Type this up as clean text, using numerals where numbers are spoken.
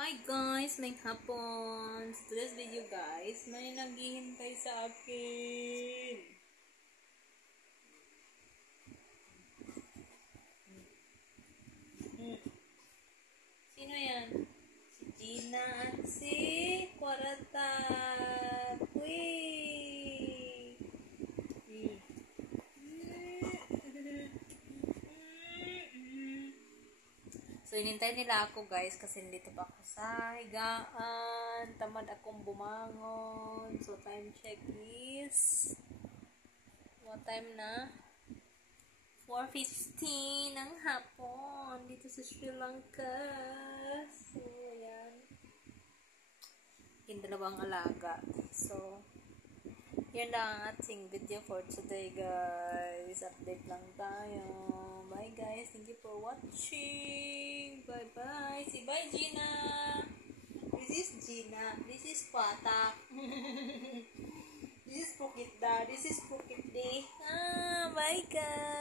Hi guys, may hapon. Sa today's video guys, may naghihintay sa akin. Sino yan? Si Gina at si Kwarata. So, inintay nila ako guys kasi nandito pa ako sa higaan. Tamad akong bumangon. So, time check is what time na? 4:15 ng hapon dito sa Sri Lanka. So, yan. Yung dalawang alaga. So, yan lang ang ating video for today guys. Update lang tayo. Bye guys. Thank you for watching. Bye bye. Say bye Gina. This is Gina. This is Patak. This is Pukitda. This is Pukitdi. Bye guys.